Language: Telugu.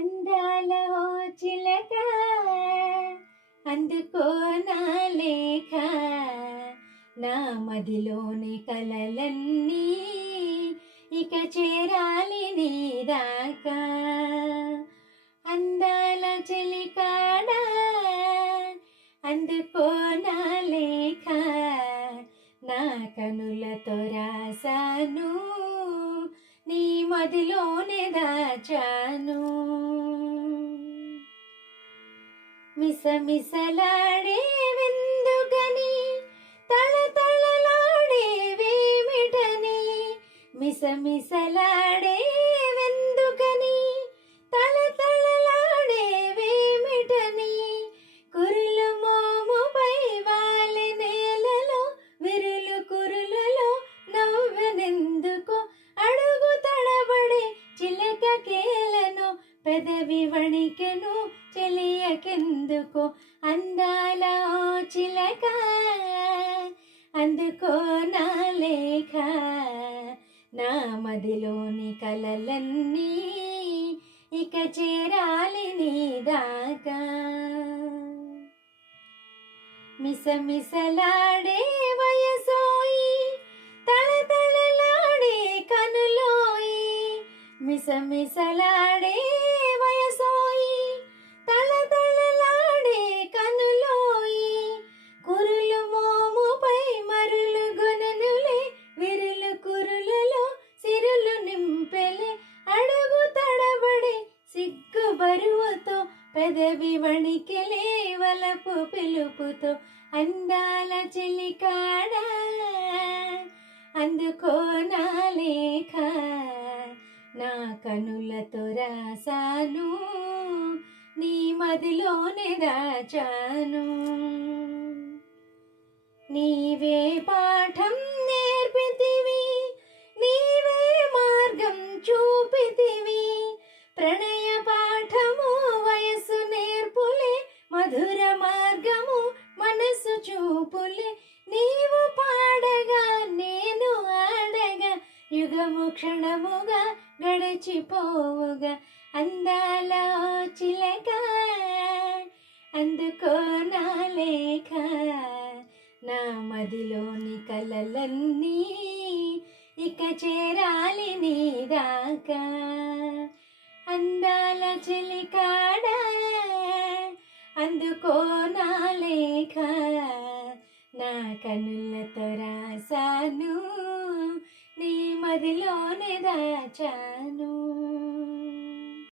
అందాల ఓ చిలక అందుకో నా లేఖ. నా మదిలోని కలలన్నీ ఇక చేరాలి నీ దాకా. అందాల చెలికాడ అందుకో నా లేఖ. నా కనులతో రాసాను నీ మదిలోనే దాచాను. మిసమిసలాడే వెందుకని తళ తళలాడే వేమిటని మిసమిసలాడే పెదవి వణికెను చెలియకెందుకు అందాల చిలక అందుకో నా లేఖ. నా మదిలోని కలలన్నీ ఇక చేరాలి నీ దాకా. మిసమిసలాడే వయసోయి తళతళలాడే కనులోయి. మిసమిసలాడే పెదవి వణికెలే వలపు పిలుపుతో అందాల చెలికాడ. అందుకో నా లేఖ నా కనులతో రాసాను నీ మదిలోనే దాచాను. నీవే పా మార్గము క్షణముగా గడిచిపోవుగా అందాల చిలక అందుకో నా లేఖ. నా మదిలోని కలలన్నీ ఇక చేరాలి నీ దాకా. అందాల చిలికాడ అందుకో నా లేఖ. నా కనులతో రాసాను మదిలోనే దాచాను.